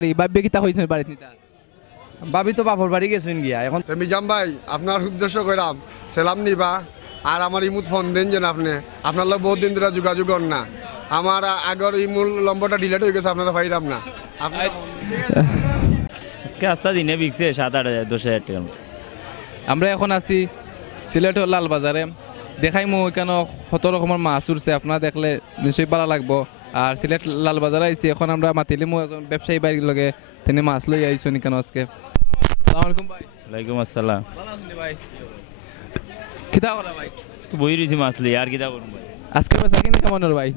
বাব্বে কিতা হইছে বাড়িতে নিতা ভাবি তো বাপর বাড়ি গেছেন গিয়া এখন মিজাম ভাই আপনার উদ্দেশ্য কইরাম সালাম নিবা আর আমার ইমুত ফোন দেন যেন আপনি আপনার লোক বহুত দিন ধরে যোগাযোগ করেন না আমার আগর ইমুল নম্বরটা ডিলিট হয়ে গেছে আপনারা পাইরাম না আজকে আস্তা দিনে বিকছে 7-8,000-10,000 টাকা আমরা এখন আছি সিলেট লাল বাজারে দেখাইমু কেন কত রকমের মাছ উঠছে আপনারা দেখলে নিশ্চয়ই ভালো লাগবো আর সিলেট লাল বাজারে আইছি এখন আমরা মাতিলিমু একজন ব্যবসায়ী বাড়ির লগে তিনি মাছ লই আইছো নি কেন আজকে আসসালামু আলাইকুম ভাই ওয়ালাইকুম আসসালাম ভালো আছেন ভাই কিতা করা ভাই তো বই রইছি মাছ লই আর কিতা করব আজকে বেচা কিনা কেমন হল ভাই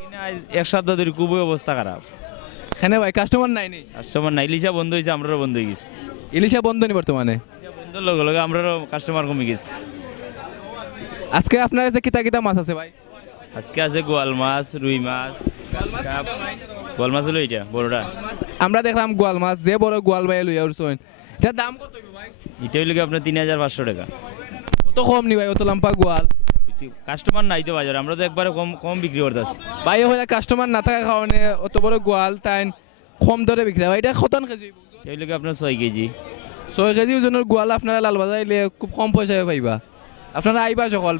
কিনা এক সপ্তাহ ধরে খুবই অবস্থা খারাপ কেনে ভাই কাস্টমার নাই নি কাস্টমার নাই ইলিশা বন্ধ হইছে আমরাও বন্ধ হই গেছে ইলিশা বন্ধ নি বর্তমানে বন্ধ লগে লগে আমরাও কাস্টমার কমে গেছে আজকে আপনার কাছে কিতা কিতা মাছ আছে ভাই আজকে আছে গোয়াল মাছ রুই মাছ গোয়াল মাছ হলো এটা বড়টা আমরা দেখলাম গোয়াল মাছ যে বড় গোয়াল ভাই লইয়া উঠছেন এটা দাম কত হইব ভাই এটা হইলো আপনার 3,500 টাকা কত কম নি ভাই অত লম্বা গোয়াল কাস্টমার নাই তো বাজারে আমরা তো একবারে কম কম বিক্রি করতেছি ভাই হইলা কাস্টমার না থাকার কারণে অত বড় গোয়াল তাই কম দরে বিক্রি হয় এটা কত কেজি এটা হইলো আপনার 6 কেজি 6 কেজি ওজনের গোয়াল আপনারা লাল বাজার আইলে খুব কম পয়সায় পাইবা আপনারা আইবা সকল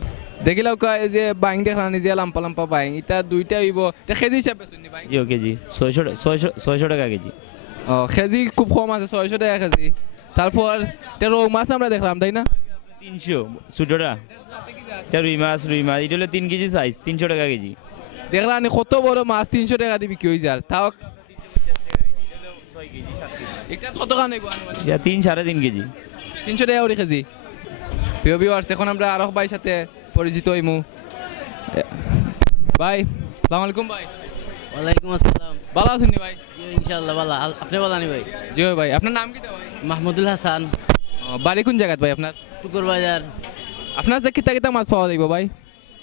দেখিলাও এই যে বাইং দেখলাম যে লাম্পা লাম্পা বাইং এটা দুইটা হইব এটা কেজি হিসাবে শুনি বাইং কেজি 600 টাকা কেজি ও কেজি খুব কম আছে 600 টাকা কেজি তারপর এটা রৌ মাছ আমরা দেখলাম তাই না 300 ছোটটা এটা রুই মাছ এটা হলো 3 কেজি সাইজ 300 টাকা কেজি দেখলাম কত বড় মাছ 300 টাকা দিয়ে বিক্রি হয়ে যায় তাও এটা কত কান হইব এটা 3-3.5 কেজি 300 টাকা করে কেজি প্রিয় ভিউয়ার্স এখন আমরা আরো ভাইয়ের সাথে পরিচিত হইমু ভাই আসসালামু আলাইকুম ভাই ওয়ালাইকুম আসসালাম ভালো আছেন ভাই ইনশাআল্লাহ ভালো আপনি ভালো নি ভাই জি ভাই আপনার নাম কি ভাই মাহমুদুল হাসান বাড়ি কোন জায়গা ভাই আপনার টুকুর বাজার আপনার যে কিতা কিতা মাছ পাওয়া যাইব ভাই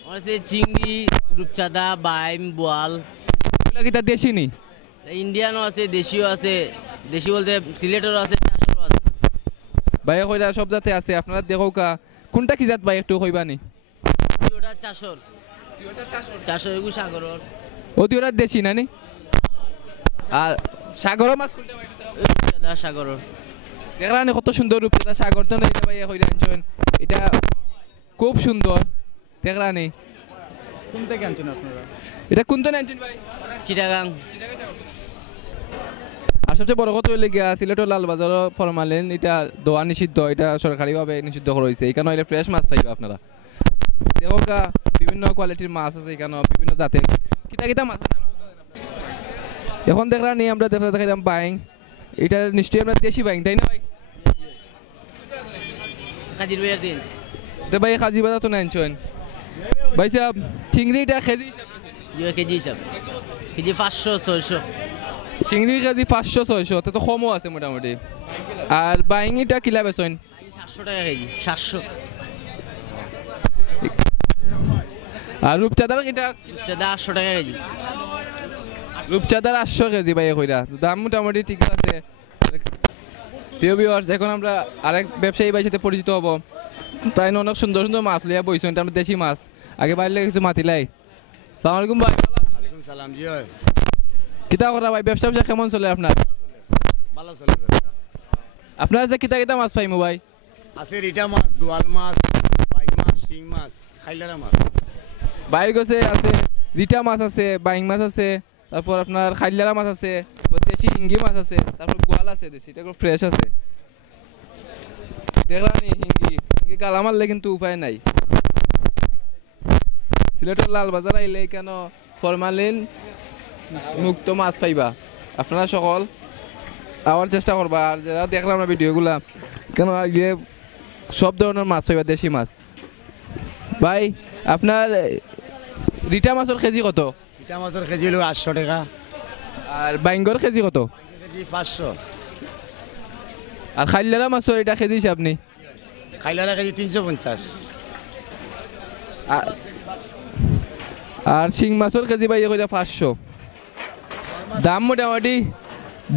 আমার কাছে চিংড়ি রূপচাঁদা বাইম বোয়াল এগুলো কিতা দেশি নি ইন্ডিয়ানও আছে দেশীয় আছে দেশি বলতে সিলেটেরও আছে চাষেরও আছে ভাই কইরা সব জাতে আছে আপনারা দেখো কা কোনটা কি জাত ভাই একটু কইবা নি ওটা চাষর চাষর এগু সাগরর ওদি ওটা দেশি না নি আর সাগর মাছ কোনটা ভাই রূপচাঁদা সাগরর দেখলাম কত সুন্দর রূপচাঁদা সাগর তো না এটা ভাই কইরা আনছেন এটা খুব সুন্দর দেখলানি কোন থেকে আনছেন আপনারা এটা কোন থেকে আনছেন ভাই চিটাগাং আর সবচেয়ে বড় কথা হইলে গিয়া সিলেটের লাল বাজারও ফরমালিন এটা দোয়া নিষিদ্ধ এটা সরকারিভাবে নিষিদ্ধ করা হয়েছে এখানে হইলে ফ্রেশ মাছ পাইবে আপনারা দেখো গা বিভিন্ন কোয়ালিটির মাছ আছে এখানে বিভিন্ন জাতের কিতা কিতা মাছ এখন দেখলাম নি আমরা দেখালাম বাইং এটা নিশ্চয়ই আমরা দেশি বাইং তাই না ভাই কাজির বাজার দিন এটা ভাই কাজী বাজার তো নাইনছেন ভাই সাহেব চিংড়িটা কেজি কেজি হিসাব কেজি 500-600 চিংড়ি কেজি 500-600 তো কমও আছে মোটামুটি আর বাইংটা কিলা বেচেন 700 টাকা কেজি 700 আর রূপচাঁদার কিটা রূপচাঁদা 800 টাকা কেজি রূপচাঁদার 800 কেজি ভাই কইরা দাম মোটামুটি ঠিক আছে প্রিয় ভিউয়ার্স এখন আমরা আরেক ব্যবসায়ী ভাইয়ের সাথে পরিচিত হব তাই অনেক সুন্দর সুন্দর মাছ লিয়া বইছেন এটা আমরা দেশি মাছ আগে বাইরে কিছু মাতিলাই আসসালামু আলাইকুম ভাই ওয়ালাইকুম সালাম জি কিতা করা ভাই ব্যবসা কেমন চলে আপনার ভালো চলে আপনার যে কিতা কিতা মাছ পাইমু ভাই আছে রিটা মাছ গোয়াল মাছ বাইং মাছ শিং মাছ খাইলারা মাছ বাইরে গেছে আছে রিটা মাছ আছে বাইং মাছ আছে তারপর আপনার খাইলারা মাছ আছে দেশি হিঙ্গি মাছ আছে তারপর গোয়াল আছে দেশি এটা ফ্রেশ আছে দেখলাম নি হিঙ্গি গালা মারলে কিন্তু উপায় নাই সিলেটের লাল বাজার আইলে কেন ফরমালিন মুক্ত মাছ পাইবা আপনারা সকল আওয়ার চেষ্টা করবা আর যারা দেখলাম না ভিডিওগুলা কেন আগে সব ধরনের মাছ পাইবা দেশি মাছ ভাই আপনার রিটা মাছের কেজি কত রিটা মাছের কেজি হলো 800 টাকা আর বাইঙ্গর কেজি কত কেজি 500 আর খাইলারা মাছের এটা কেজি হিসাব নেই খাইলারা কেজি 350 আর শিং মাছের কেজি ভাই কইরা 500 দাম মোটামুটি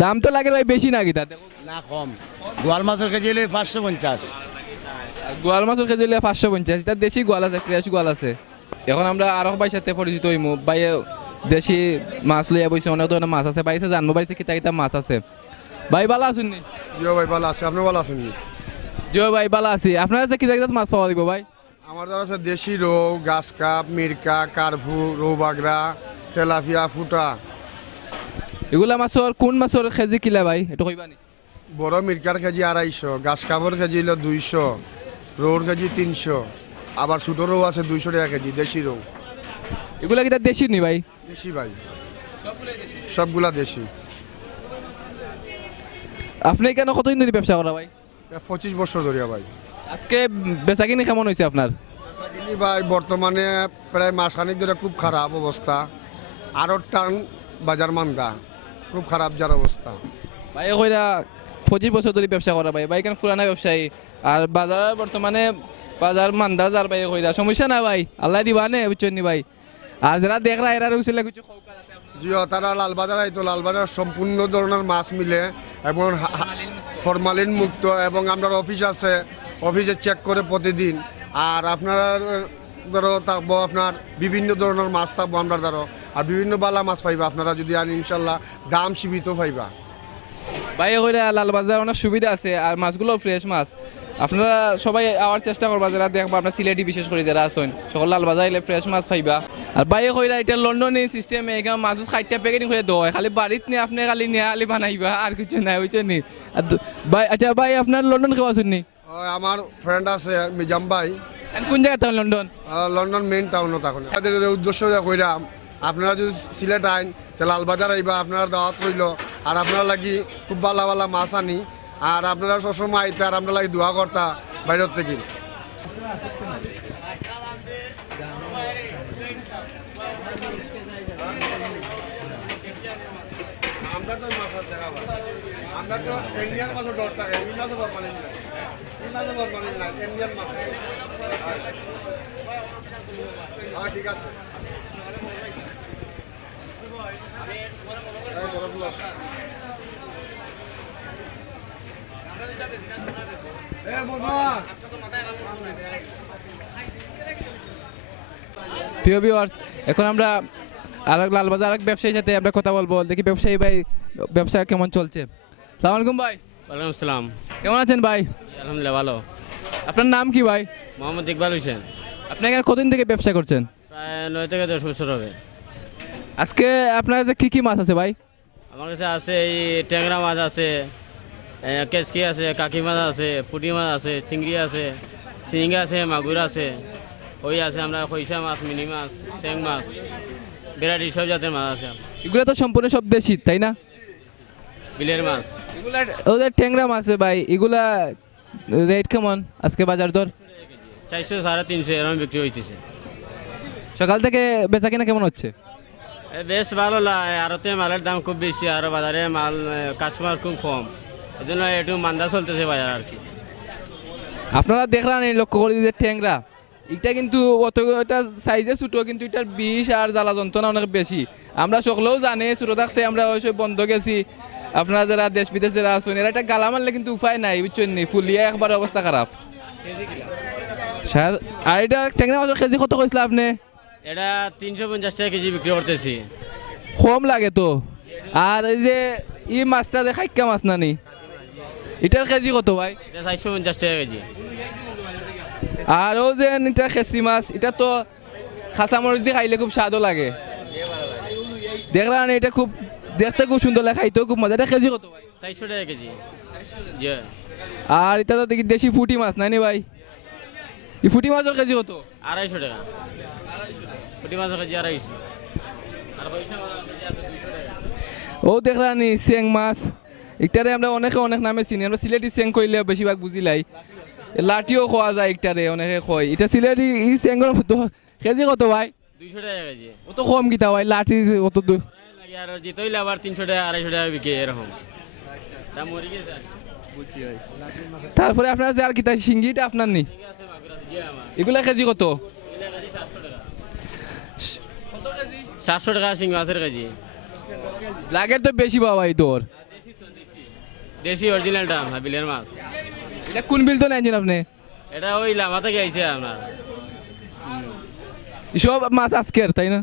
দাম তো লাগে ভাই বেশি না কিতা না কম গোয়াল মাছের কেজি হলো 550 গোয়াল মাছের কেজি হলো 550 এটা দেশি গোয়াল আছে ফ্রেশ গোয়াল আছে এখন আমরা আরো ভাইয়ের সাথে পরিচিত হইমু ভাই দেশি মাছ লইয়া বইছে, অনেক ধরনের মাছ আছে বাড়িতে, জানবো বাড়িতে কিতা কিতা মাছ আছে। ভাই ভালো আছেন নি? জিও ভাই ভালো আছে, আপনি ভালো আছেন? জিও ভাই ভালো আছি। আপনার কাছে কিতা কিতা মাছ পাওয়া দিব ভাই? আমার দ্বারা আছে দেশি রৌ, গাছ কাপ, মিরকা, কার্ভু, রৌ বাগরা, তেলাপিয়া, ফুটা। এগুলা মাছর কোন মাছর কেজি কিলা ভাই এটা কইবা নি? বড় মিরকার কেজি 250, গাছ কাপড় কেজি হলো 200, রৌর কেজি 300, আবার ছোট রৌ আছে 200 টাকা কেজি, দেশি রৌ। এগুলা কিতা দেশি নি ভাই? দেশি ভাই, সবগুলা দেশি। আপনি কেন কতদিন ধরে ব্যবসা করা ভাই? 25 বছর ধরিয়া ভাই। আজকে বেচাকিনি কেমন হয়েছে আপনার? ভাই বর্তমানে প্রায় মাসখানিক ধরে খুব খারাপ অবস্থা, আরো টান বাজার মান্দা, খুব খারাপ যার অবস্থা। ভাই কইরা 25 বছর ধরে ব্যবসা করা ভাই, ভাই কেন পুরানা ব্যবসায়ী, আর বাজার বর্তমানে বাজার মান্দা যার ভাই কইরা সমস্যা না ভাই, আল্লাহ দিবা নে বুঝছেন নি ভাই। আর যারা দেখরা এরা রুসিলা কিছু জিও তারা লালবাজার আইতো, লালবাজার সম্পূর্ণ ধরনের মাছ মিলে এবং ফরমালিন মুক্ত, এবং আমরা অফিস আছে, অফিসে চেক করে প্রতিদিন। আর আপনারা ধরো থাকবো আপনার বিভিন্ন ধরনের মাছ থাকবো আমরা ধরো, আর বিভিন্ন বালা মাছ পাইবা আপনারা যদি আন, ইনশাল্লাহ দাম সীমিত পাইবা। ভাই কইরা লালবাজার অনেক সুবিধা আছে, আর মাছগুলো ফ্রেশ মাছ। আপনারা সবাই আওয়ার চেষ্টা করবা, যারা দেখবা আপনার সিলেটি বিশেষ করে যারা আছেন সকল লালবাজার এলে ফ্রেশ মাছ পাইবা। আর ভাই কইরা এটা লন্ডনে সিস্টেমে এখানে মাছ 60টা প্যাকেটিং করে দেয়, খালি বাড়িত নিয়ে আপনি খালি নিয়ে খালি বানাইবা, আর কিছু নাই বুঝছেন নি। ভাই আচ্ছা ভাই আপনার লন্ডন কেউ আছেন নি? আমার ফ্রেন্ড আছে মিজাম ভাই। কোন জায়গায় থাকেন লন্ডন? লন্ডন মেইন টাউনত এখন। তাদের উদ্দেশ্য কইরাম আপনারা যদি সিলেট আইন তাহলে লালবাজার আইবা, আপনারা দাওয়াত রইল। আর আপনারা লাগি খুব ভালো ভালো মাছ আনি, আর আপনারা সবসময় আইতে, আর আমরা লাগি দোয়া করতা বাইরের থেকে। আমরা তো মাছের জায়গা, আমরা তো ইন্ডিয়ান মাছের ডর থাকে, এই মাছও বরমানি নাই, এই মাছও বরমানি নাই, ইন্ডিয়ান মাছ। হ্যাঁ ঠিক আছে। প্রিয় ভিউয়ার্স, এখন আমরা আরেক লালবাজার আরেক ব্যবসায়ীর সাথে আমরা কথা বলবো, দেখি ব্যবসায়ী ভাই ব্যবসা কেমন চলছে। সালাম আলাইকুম ভাই। ওয়ালাইকুম আসসালাম। কেমন আছেন ভাই? আলহামদুলিল্লাহ ভালো। আপনার নাম কি ভাই? মোহাম্মদ ইকবাল হোসেন। আপনি এখানে কতদিন থেকে ব্যবসা করছেন? প্রায় 9 থেকে 10 বছর হবে। আজকে আপনার কাছে কি কি মাছ আছে ভাই? আমার কাছে আছে এই ট্যাংরা মাছ আছে, কেচকি আছে, কাকি মাছ আছে, পুঁটি মাছ আছে, চিংড়ি আছে, চিংড়ি আছে, মাগুর আছে, ওই আছে আমরা খৈসা মাছ, মিনি মাছ, চেং মাছ, ভ্যারাইটি সব জাতের মাছ আছে। এগুলো তো সম্পূর্ণ সব দেশি তাই না? বিলের মাছ। এগুলা ওদের ট্যাংরা মাছ ভাই, এগুলা রেট কেমন আজকে বাজার দর? 400 350 এরকম বিক্রি হইতেছে। সকাল থেকে বেচা কিনা কেমন হচ্ছে? বেশ ভালো লাগে, আরতে মালের দাম খুব বেশি, আর বাজারে মাল কাস্টমার খুব কম, এই জন্য একটু মান্দা চলতেছে বাজার আর কি। আপনারা দেখলেন এই লক্ষ্য করে দিতে ট্যাংরা, এটা কিন্তু অত এটা সাইজে ছোটো, কিন্তু এটার বিষ আর জ্বালা যন্ত্রণা অনেক বেশি। আমরা সকলেও জানি, ছোটো থাকতে আমরা ওইসব বন্ধ গেছি। আপনারা যারা দেশ বিদেশ যারা আছেন এরা একটা গালা মারলে কিন্তু উপায় নাই বুঝছেন নি, ফুলিয়া একবার অবস্থা খারাপ। আর এটা ট্যাংরা মাছের কেজি কত কইছিল আপনি? এটা 350 টাকা কেজি বিক্রি করতেছি। কম লাগে তো। আর এই যে ই মাছটা যে খাইকা মাছ নানি, এটার কেজি কত ভাই? এটা 450 টাকা কেজি। আর ও যে এটা খেসরি মাছ, এটা তো খাসা মরিচ দিয়ে খাইলে খুব স্বাদও লাগে। দেখলাম এটা খুব দেখতে খুব সুন্দর লাগে, খাইতেও খুব মজা। এটা কেজি কত ভাই? 400 টাকা কেজি। জি। আর এটা তো দেখি দেশি ফুটি মাছ নানি ভাই, এই ফুটি মাছের কেজি কত? 250 টাকা। পুঁটি মাছের কেজি 250। আর খৈসা মাছের কেজি আছে 200 টাকা। ও দেখলাম চেং মাছ, একটারে আমরা অনেকে অনেক নামে চিনি। আমরা সিলেটি চেং কইলে বেশিরভাগ বুঝিলাই, লাঠিও খোয়া যায় একটারে, অনেকে কয় এটা সিলেটি চেঙ্গর কেজি কত ভাই? 200 টাকা কেজি। ও তো কম কিতা ভাই, লাঠি কত আর জিতইলে আবার 300 টাকা 250 টাকা বিকে এরকম দাম মরে গেছে। বুঝছি ভাই। তারপরে আপনার যে আর কিতা শিঙ্গিটা আপনার নি, এগুলা কেজি কত? 700 টাকা শিং মাছের কেজি। লাগের তো বেশি বাবা এই তোর। দেশি অরিজিনাল দাম বিলের মাছ। এটা কোন বিল তো নেন আপনি? এটা ওই লামা থেকে আইছে আপনার। সব মাছ আজকের তাই না?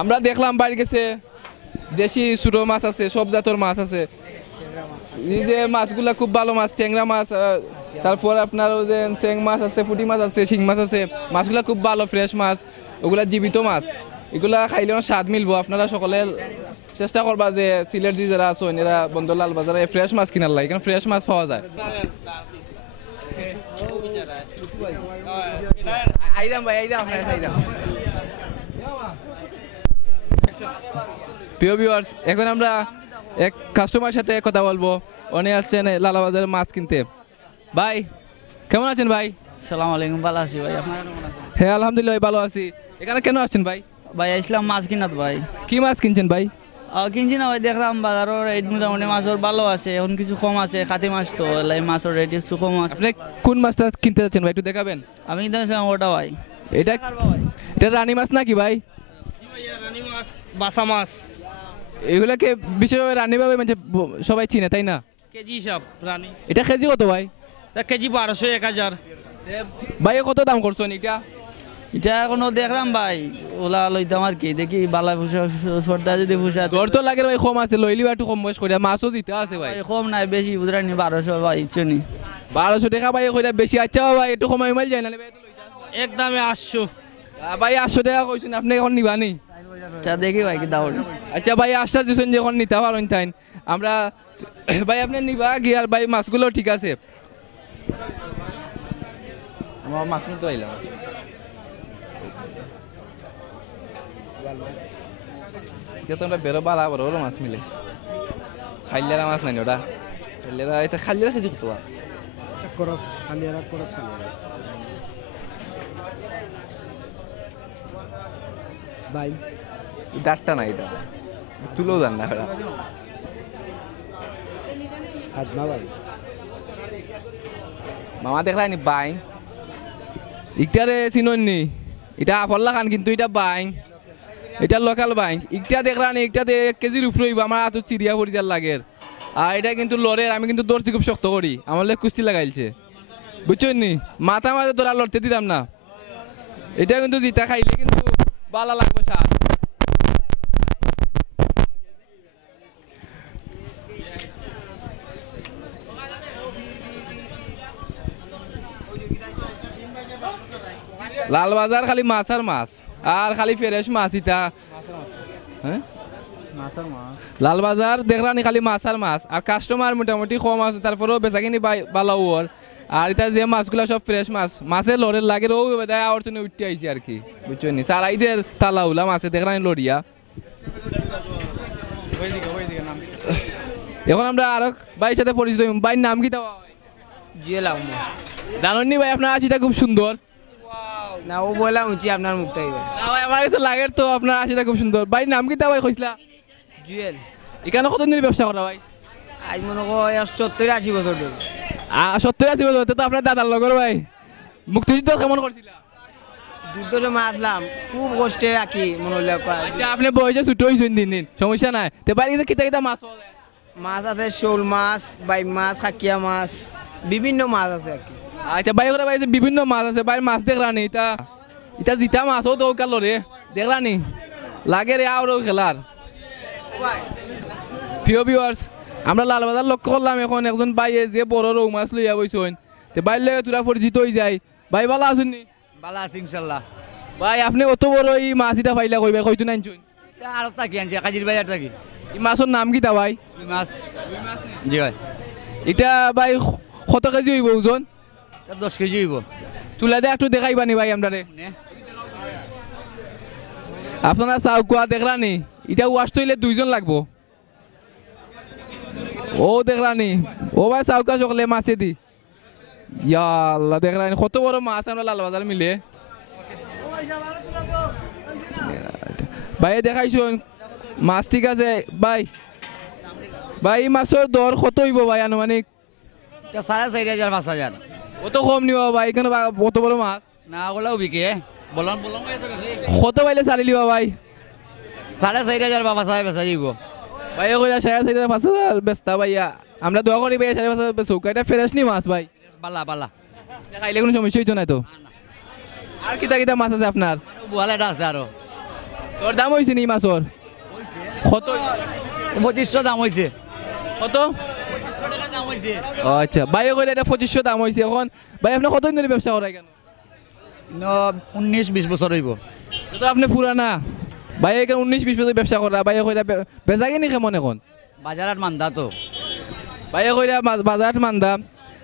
আমরা দেখলাম বাইরে গেছে দেশি ছোট মাছ আছে, সব জাতের মাছ আছে। এই যে মাছগুলা খুব ভালো মাছ, ট্যাংরা মাছ, তারপর আপনার ওই যে চেং মাছ আছে, পুঁটি মাছ আছে, শিং মাছ আছে। মাছগুলা খুব ভালো ফ্রেশ মাছ, ওগুলা জীবিত মাছ। এগুলা খাইলে স্বাদ মিলবো। আপনারা সকলে চেষ্টা করবা যে সিলেট যারা আছেন এরা বন্দর লাল বাজারে ফ্রেশ মাছ কিনার লাগে, কারণ ফ্রেশ মাছ পাওয়া যায়। প্রিয় ভিউয়ার্স, এখন আমরা এক কাস্টমার সাথে কথা বলবো। উনি আসছেন লালা বাজারে মাছ কিনতে। ভাই কেমন আছেন ভাই? আসসালামু আলাইকুম, ভালো আছি ভাই, আপনারা কেমন আছেন? হ্যাঁ আলহামদুলিল্লাহ ভালো আছি। এখানে কেন আসছেন ভাই? ভাই আসলাম মাছ কিনাত ভাই। কি মাছ কিনছেন ভাই? কিনছি না ভাই, দেখলাম বাজারের রেট মোটামুটি মাছের ভালো আছে, এখন কিছু কম আছে, খাতি মাছ তো এই মাছের রেট একটু কম আছে। আপনি কোন মাছটা কিনতে যাচ্ছেন ভাই, একটু দেখাবেন? আমি কিনতে চাইছিলাম ওটা ভাই। এটা এটা রানী মাছ নাকি ভাই? বাসা মাছ এগুলাকে বিশেষভাবে রানী ভাবে মানে সবাই চিনে তাই না? কেজি হিসাব রানী। এটা কেজি কত ভাই? কেজি 1200 1000। ভাই কত দাম করছেন এটা? এটা এখনো দেখলাম ভাই, ওলা লইতাম আর কি, দেখি বালা ফুসা সর্দা যদি ফুসা দর তো লাগে ভাই, কম আছে লইলি একটু কম বয়স করে, মাছও দিতে আছে ভাই। কম নাই বেশি বুঝরানি 1200 ভাই, ইচ্ছো নি 1200 টাকা ভাই কইরা বেশি। আচ্ছা ভাই একটু কমাই মাইল যায় না ভাই? একদমে 800 ভাই 800 টাকা কইছেন, আপনি এখন নিবানি? আচ্ছা দেখি ভাই কি দাও। আচ্ছা ভাই 8টা দিছেন, যখন নিতে পারেন তাই আমরা ভাই আপনি নিবা কি? আর ভাই মাছগুলো ঠিক আছে? আমার মাছ কিনতে আইলাম। যেহেতু আমরা বেরো বালা বড় বড় মাছ মিলে, খাইলেরা মাছ নাই ওটা, খাইলেরা এটা খাইলেরা খেয়েছি কত করস খালিয়ারা করস ভাই ডাটটা নাই, এটা তুলেও যান না ওরা। আদনা ভাই মামা দেখলানি বাই ইটারে চিননি, এটা আফল্লা খান কিন্তু এটা বাইং, এটা লোকাল বাইং। ইটা দেখলানি ইটাতে 1 কেজির উপরে হইব, আমার হাত চিড়িয়া পড়ি যার লাগে। আর এটা কিন্তু লড়ের, আমি কিন্তু দৌড়তে খুব শক্ত করি, আমার লেগে কুস্তি লাগাইছে বুঝছেন নি। মাথা মাঝে তোরা লড়তে দিলাম না। এটা কিন্তু জিতা খাইলে কিন্তু বালা লাগবে স্বাদ। লাল বাজার খালি মাছ আর মাছ, আর খালি ফ্রেশ মাছ। ইটা হ্যাঁ লাল বাজার দেখলানি খালি মাছ আর মাছ, আর কাস্টমার মোটামুটি কম আছে, তারপরেও বেচাকিনি ভালো ওর। আর এটা যে মাছগুলা সব ফ্রেশ মাছ, মাছের লড়ের লাগে ও বেদায় আওয়ার উঠতে আইছি আর কি বুঝছেন নি। সার আইদের তালা উলা মাছে দেখলানি লড়িয়া। এখন আমরা আরো ভাইয়ের সাথে পরিচিত হই। ভাইয়ের নাম কি দেওয়া? জানেননি ভাই আপনার আশিটা খুব সুন্দর না, ও বললাম উঁচি আপনার মুখটাই ভাই। না ভাই আমার কাছে লাগে তো আপনার আশিটা খুব সুন্দর। ভাই নাম কি ভাই কইসলা? জুয়েল। এখানে কতদিন ব্যবসা করা ভাই? আজ মনে হয় 70-80 বছর ধরে। 70-80 বছর তো আপনার দাদার লগর ভাই। মুক্তিযুদ্ধ কেমন করছিলা? যুদ্ধ সময় আসলাম, খুব কষ্টে রাখি মনে হলো। আচ্ছা আপনি বয়সে ছুটো হয়েছেন দিন দিন, সমস্যা নাই। তো বাড়ি গেছে কিতা কিতা মাছ পাওয়া যায়? মাছ আছে, শোল মাছ, বাই মাছ, খাকিয়া মাছ, বিভিন্ন মাছ আছে আর কি। আচ্ছা ভাই করে বাড়িতে বিভিন্ন মাছ আছে। ভাই মাছ দেখলানি এটা এটা জিতা মাছও তো কালো রে দেখলানি লাগে রে আরও খেলার। প্রিয় ভিউয়ার্স, আমরা লালবাজার লক্ষ্য করলাম এখন একজন ভাইয়ে যে বড় রৌ মাছ লইয়া বইছেন। তো বাইর লগে তোরা পরিচিত হয়ে যায়। ভাই ভালো আছেন নি? ভালো আছি ইনশাল্লাহ। ভাই আপনি অত বড় এই মাছ এটা পাইলা কইবা কইতো নাইছুন? আর থাকি আনছি কাজির বাজার থাকি। এই মাছের নাম কি তা ভাই? মাছ জি ভাই। এটা ভাই কত কেজি হইব ওজন? 10 কেজি হইব। তুলা দে একটু দেখাইবানি ভাই আমরা রে। আপনারা চাউকুয়া দেখলানি এটা ওয়াশ তৈলে 2 জন লাগবো। ও দেখলানি ও ভাই চাউকা সকলে মাছে দি ইয়া আল্লাহ দেখলানি কত বড় মাছ আমরা লাল বাজার মিলে। ভাই দেখাইছো মাছ ঠিক আছে ভাই? ভাই মাছের দর কত হইব ভাই আনুমানিক? 4,500 5,000। অত কম নিব ভাই কেন? কত বড় মাছ না ওগুলাও বিকে বললাম কত পাইলে চালি লিবা ভাই? 4,500 বাবা সাহেব বেচা যাব ভাই কইরা 5,500 বেচতা ভাইয়া। আমরা দোয়া করি ভাই 5,500 বেচো। এটা ফ্রেশ নি মাছ ভাই? বালা বালা খাইলে কোনো সমস্যা হইতো না তো? আর কিতা কিতা মাছ আছে আপনার? বোয়ালাটা আছে আরো তোর দাম হয়েছে নি মাছর কত 2500 দাম হইছে কত 2500 টাকা দাম হইছে ও আচ্ছা ভাই কইলে এটা 2500 দাম হয়েছে এখন ভাই আপনি কতদিন ধরে ব্যবসা করেন কেন 19-20 বছর হইব তো আপনি পুরানা ভাই এখানে 19-20 বছর ব্যবসা করা ভাই কইরা বেচা কিনি কেমন এখন বাজারত মান্দা তো ভাই কইরা বাজার মান্দা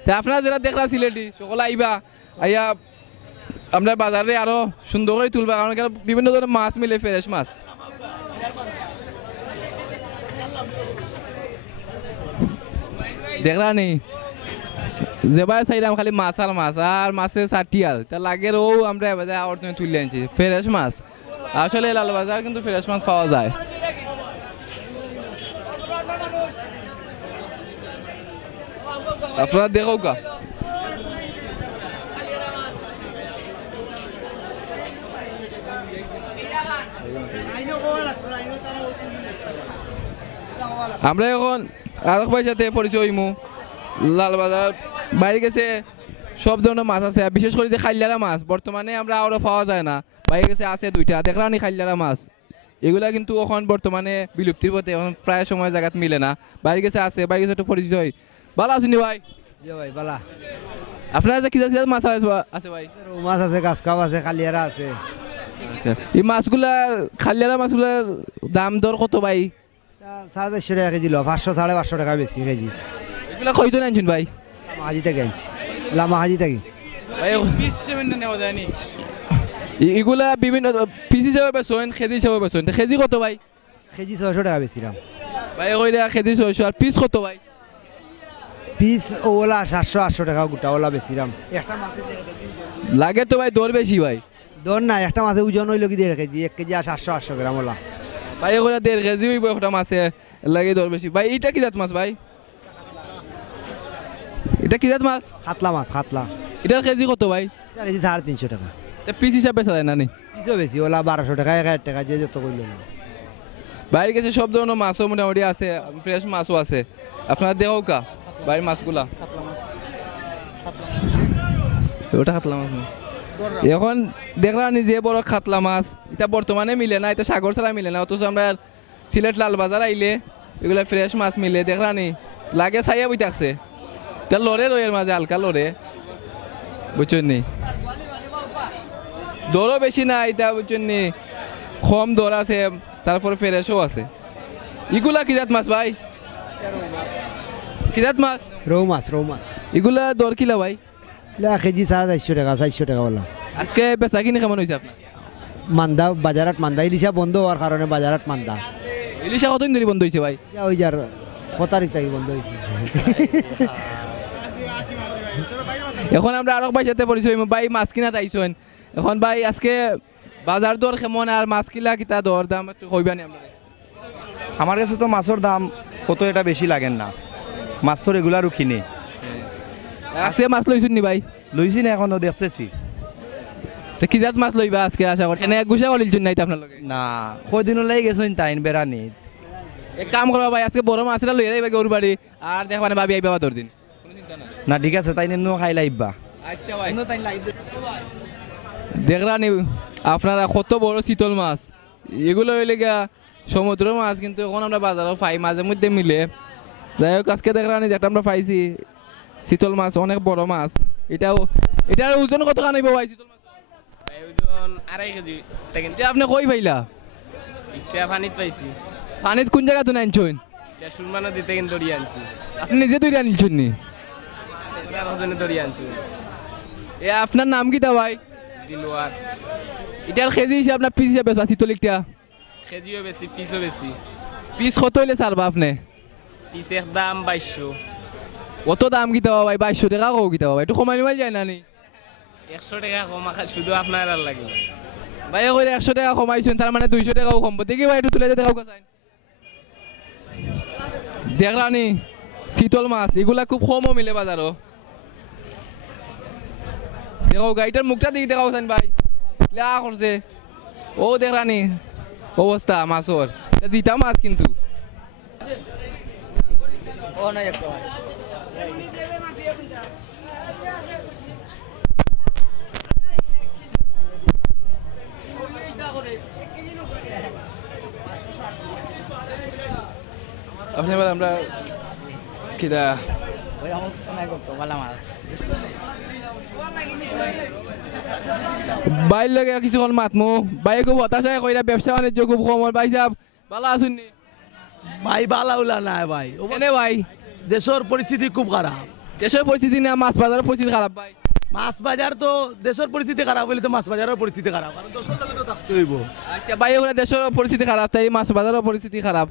তা আপনারা যারা দেখরা সিলেটি সকল আইবা আইয়া আমরা বাজারে আরো সুন্দর করে তুলবা কারণ এখানে বিভিন্ন ধরনের মাছ মিলে ফ্রেশ মাছ দেখরা নি যে ভাই চাইলাম খালি মাছ আর মাছে ষাটি আর তা লাগে ও আমরা এবার অর্থনে তুলে আনছি ফ্রেশ মাছ আসলে লালবাজার কিন্তু ফ্রেশ মাছ পাওয়া যায় আপনারা দেখো কা আমরা এখন আরেক ভাইয়ের সাথে পরিচয় হইমু লালবাজার বাইরে গেছে সব ধরনের মাছ আছে বিশেষ করে যে খাইলারা মাছ বর্তমানে আমরা আরও পাওয়া যায় না বাইরে গেছে আছে দুইটা দেখলাম খাইলারা মাছ এগুলা কিন্তু এখন বর্তমানে বিলুপ্তির পথে এখন প্রায় সময় জায়গাত মিলে না বাইরে গেছে আছে বাইরে গেছে একটু পরিচয় ভালো আছেন ভাই জি ভাই বালা আপনার যে কি মাছ আছে ভাই রৌ মাছ আছে গাছকাপ আছে কালিয়ারা আছে আচ্ছা এই মাছগুলা খালিয়ারা মাছগুলার দাম দর কত ভাই 450 টাকা কেজি লো 500-550 টাকা বেশি কেজি এগুলা কয়জন আনছেন ভাই লামাহাজি থেকে আনছি লামাহাজি থেকে ভাই এগুলা বিভিন্ন পিস হিসাবে বেচেন কেজি হিসাবে বেচেন কেজি কত ভাই কেজি 600 টাকা বেশিলাম ভাই কইরা কেজি 600 আর পিস কত ভাই পিস ওলা 700-800 টাকা গোটা ওলা বেশিলাম একটা মাছে লাগে তো ভাই দর বেশি ভাই দর না একটা মাছে ওজন হইল কি 1.5 কেজি 1 কেজি 700-800 গ্রাম ওলা ভাই কইরা 1.5 কেজি হইব একটা মাছে লাগে দর বেশি ভাই এটা কি জাত মাছ ভাই এটা কি জাত মাছ কাতলা মাছ কাতলা এটার কেজি কত ভাই এটা কেজি 350 টাকা তে পিস হিসাবে বেচা যায় না নি পিসও বেশি ওলা 1200 টাকা 1000 টাকা যে যত কইল না বাইরে গেছে সব ধরনের মাছও মোটামুটি আছে ফ্রেশ মাছও আছে আপনারা দেখো কা বাইরের মাছগুলা ওটা কাতলা মাছ এখন দেখলাম যে বড় কাতলা মাছ এটা বর্তমানে মিলে না এটা সাগর ছাড়া মিলে না অথচ আমরা সিলেট লাল বাজার আইলে এগুলা ফ্রেশ মাছ মিলে দেখলানি লাগে ছাইয়া বই থাকছে তা লড়ে রয়ের মাঝে হালকা লড়ে বুঝছেন নি দরও বেশি না এটা বুঝছেন নি কম দর আছে তারপরে ফ্রেশও আছে এগুলা কি জাত মাছ ভাই কি জাত মাছ রৌ মাছ এগুলা দর কিলা ভাই লা কেজি 450 টাকা 400 টাকা ওলা আজকে বেচা কিনে কেমন হয়েছে আপনার মান্দা বাজারত মান্দা ইলিশা বন্ধ হওয়ার কারণে বাজারত মান্দা ইলিশা কতদিন ধরে বন্ধ হয়েছে ভাই ওই যার 4 তারিখ থেকে বন্ধ হয়েছে এখন আমরা আরো ভাই সাথে পরিচয় ভাই মাছ কিনা চাইছেন এখন ভাই আজকে বাজার দর কেমন আর মাছ কিলা কিতা দর দাম একটু কইবানি আমরা আমার কাছে তো মাছের দাম কত এটা বেশি লাগেন না মাছ তো রেগুলারও কিনে আজকে মাছ লইছেন নি ভাই লইছি না এখনো দেখতেছি তো কি জাত মাছ লইবা আজকে আশা করি এনে গুছা করিলছেন নাই তো আপনার লগে না কয়দিনও লাগি গেছেন তাইন বেড়ানি এক কাম করবা ভাই আজকে বড় মাছটা লইয়া যাইবা গরুর বাড়ি আর দেখবানে ভাবি আইবা দর দিন কোনো চিন্তা নাই না ঠিক আছে তাই নো খাই লাইবা আচ্ছা ভাই দেখরানি আপনারা কত বড় শীতল মাছ এগুলো হইলে গিয়া সমুদ্র মাছ কিন্তু এখন আমরা বাজারেও পাই মাঝে মধ্যে মিলে যাই হোক আজকে দেখরানি যেটা আমরা পাইছি শীতল মাছ অনেক বড় মাছ এটার ওজন কত খান হইব ভাই শীতল মাছ ওজন 2.5 কেজি এটা আপনি কই পাইলা এটা পানিত পাইছি পানিত কোন জায়গা তো আনছেন এটা সুরমা নদীতে কিন্তু দড়ি আনছি আপনি নিজে তৈরি আনছেন নি ওজনে দড়ি আনছি এ আপনার নাম কি তা ভাই দিলওয়ার এটার কেজি হিসাবে আপনার পিস হিসাবে শীতল একটা কেজিও বেশি পিসও বেশি পিস কত হইলে ছাড়বা আপনি পিসের দাম 2200 কত দাম কি দেওয়া ভাই 2200 টাকা কো কি দেওয়া ভাই একটু কমাই নিমাই যায় না নি 100 টাকা কমা শুধু আপনার আর লাগে ভাই কইরা 100 টাকা কমাইছেন তার মানে 200 টাকাও কমবো দেখি ভাই একটু তুলে দেখাও কাছাই দেখরানি শীতল মাছ এগুলা খুব কমও মিলে বাজারও দেখো গাইটার মুখটা দিকে দেখাও ভাই লা করছে ও দেখরানি অবস্থা মাছর জিতা মাছ কিন্তু ও না একটা ভাই আপনি বলেন আমরা কিদা বাইর লগে কিছুক্ষণ মাতমু বাই খুব হতাশায় কইরা ব্যবসা বাণিজ্য খুব কম ভাই সাহেব ভালো আছেন নি ভাই বালাউলা নাই ভাই এনে ভাই দেশের পরিস্থিতি খুব খারাপ দেশের পরিস্থিতি না মাছ বাজারের পরিস্থিতি খারাপ ভাই মাছ বাজার তো দেশের পরিস্থিতি খারাপ হইলে তো মাছ বাজারের পরিস্থিতি খারাপ কারণ দেশের লগে তো থাকতে হইব আচ্ছা ভাই ওখানে দেশের পরিস্থিতি খারাপ তাই মাছ বাজারের পরিস্থিতি খারাপ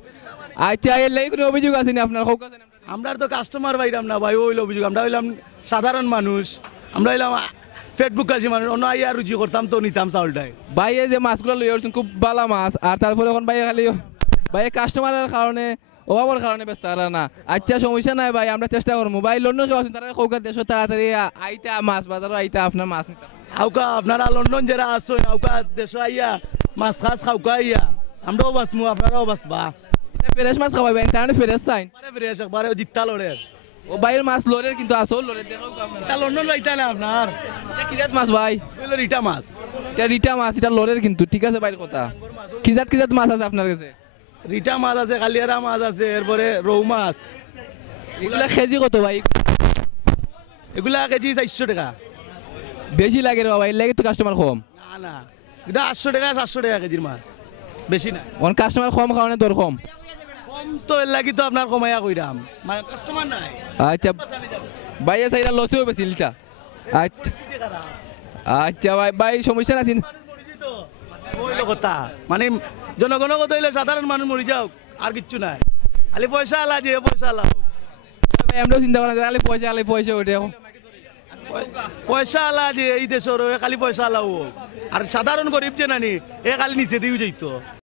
আচ্ছা এর লাগি কোনো অভিযোগ আছে নি আপনার হোক আছে আমরা তো কাস্টমার বাইরাম না ভাই ওইল অভিযোগ আমরা হইলাম সাধারণ মানুষ আমরা হইলাম ফেসবুক কাছে মানুষ অন্য আইয়া রুজি করতাম তো নিতাম চাউলটাই ভাই এই যে মাছগুলো লই আসছেন খুব ভালো মাছ আর তারপরে এখন ভাই খালি ভাই কাস্টমারের কারণে অভাবের কারণে ব্যস্ত না আচ্ছা সমস্যা নাই ভাই আমরা চেষ্টা করবো ভাই লন্ডন কেউ আছেন তারা কৌকা দেশ তাড়াতাড়ি আইতা মাছ বাজারও আইতা আপনার মাছ নিতাম আউকা আপনারা লন্ডন যারা আসছেন আউকা দেশ আইয়া মাছ খাস খাউকা আইয়া আমরাও বাঁচমু আপনারাও বাঁচবা ফ্রেশ মাছ খাওয়াবেন তার ফ্রেশ চাইন ফ্রেশ একবারে জিত্তা লড়ের ও বাইরের মাছ লড়ের কিন্তু আসল লড়ের দেখো তা লন্ডন লইতা না আপনার কিজাত মাছ ভাই রিটা মাছ রিটা মাছ এটা লড়ের কিন্তু ঠিক আছে বাইরের কথা কিজাত মাছ আছে আপনার কাছে রিটা মাছ আছে কালিয়ারা মাছ আছে এরপরে রৌ মাছ এগুলা কেজি কত ভাই এগুলা কেজি 400 টাকা বেশি লাগে রে বাবা এর লাগে তো কাস্টমার কম না না এটা 800 টাকা 700 টাকা কেজির মাছ বেশি না অন কাস্টমার কম কারণে দর কম কম তো এর লাগি তো আপনার কমাইয়া কইরাম মানে কাস্টমার নাই আচ্ছা ভাই এই সাইডা লসে হবে সিলটা আচ্ছা আচ্ছা ভাই ভাই সমস্যা আছে ওইলো কথা মানে জনগণ কত হইলে সাধারণ মানুষ মরে যাও আর কিচ্ছু নাই খালি পয়সা আলা যে পয়সা আলা ভাই আমরাও চিন্তা করা যায় পয়সা ওঠে পয়সা আলা যে এই দেশের খালি পয়সা আলাও আর সাধারণ গরিব যে নানি এ খালি নিচে দিয়েও যাইতো